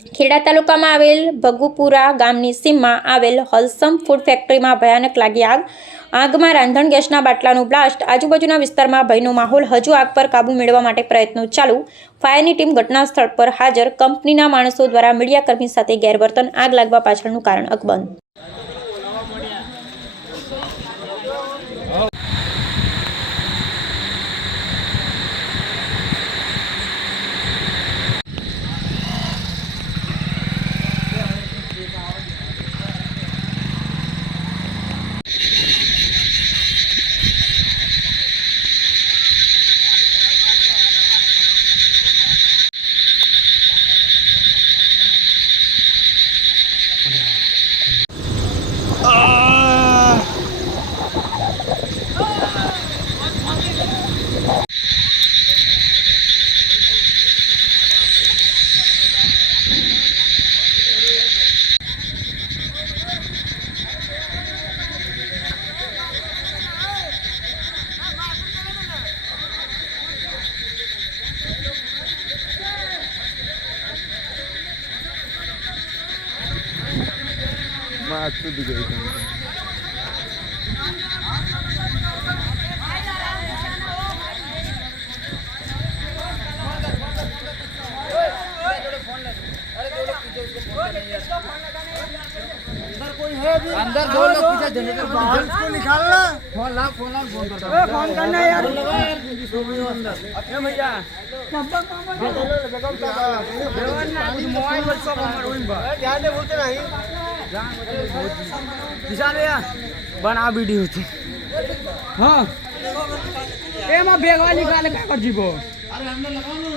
ખેડા તાલુકામાં આવેલ ભગુપુરા ગામની સીમમાં આવેલ હોલસમ ફૂડ ફેક્ટરીમાં ભયાનક લાગી આગ. આગમાં રાંધણ ગેસના બાટલાનું બ્લાસ્ટ. આજુબાજુના વિસ્તારમાં ભયનો માહોલ. હજુ આગ પર કાબૂ મેળવવા માટે પ્રયત્નો ચાલુ. ફાયરની ટીમ ઘટના સ્થળ પર હાજર. કંપનીના માણસો દ્વારા મીડિયાકર્મી સાથે ગેરવર્તન. આગ લાગવા પાછળનું કારણ અકબંધ. Mas tudo gay kan. अंदर दो लोग पीछे जनरेटर इसको निकालना। फोन करता फोन करना यार। अंदर ए भैया मोबाइल में सब हमार होइन बा ध्यान दे बोलते नहीं। किसान या बना वीडियो होती हां ए मा बेगवा निकाले का कर जीबो अरे अंदर लगाओ ना